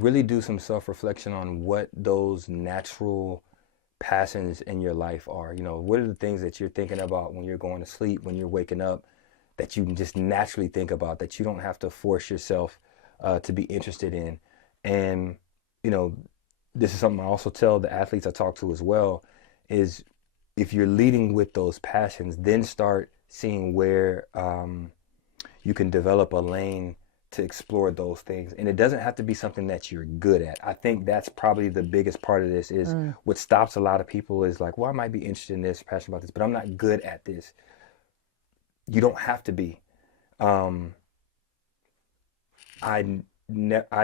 Really do some self-reflection on what those natural passions in your life are. You know, what are the things that you're thinking about when you're going to sleep, when you're waking up, that you can just naturally think about, that you don't have to force yourself to be interested in. And, you know, this is something I also tell the athletes I talk to as well, is if you're leading with those passions, then start seeing where you can develop a lane to explore those things. And it doesn't have to be something that you're good at. I think that's probably the biggest part of this is what stops a lot of people is like, well, I might be interested in this, passionate about this, but I'm not good at this. You don't have to be. Um, I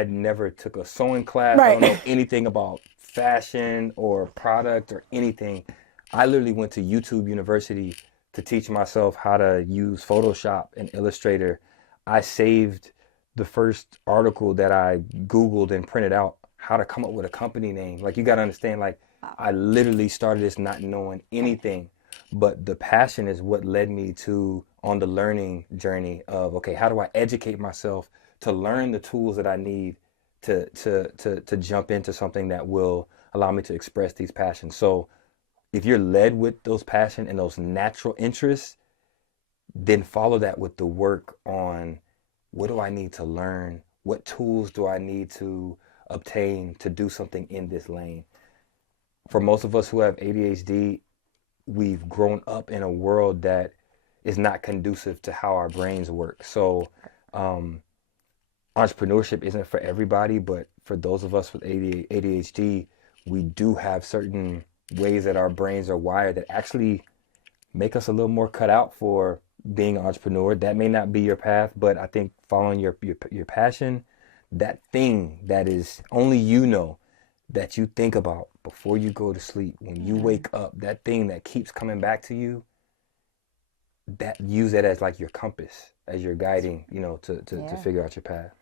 never took a sewing class. I don't know Right. anything about fashion or product or anything. I literally went to YouTube University to teach myself how to use Photoshop and Illustrator. I saved the first article that I Googled and printed out how to come up with a company name. Like, you got to understand, like, I literally started this not knowing anything, but the passion is what led me to on the learning journey of, okay, how do I educate myself to learn the tools that I need to jump into something that will allow me to express these passions. So if you're led with those passion and those natural interests, then follow that with the work on what do I need to learn? What tools do I need to obtain to do something in this lane? For most of us who have ADHD, we've grown up in a world that is not conducive to how our brains work. So um, entrepreneurship isn't for everybody, but for those of us with ADHD, we do have certain ways that our brains are wired that actually make us a little more cut out for being an entrepreneur. That may not be your path, but I think following your passion, that thing that is only you know, that you think about before you go to sleep, when you wake up, that thing that keeps coming back to you, that use that as like your compass, as your guiding, you know, to Yeah. figure out your path.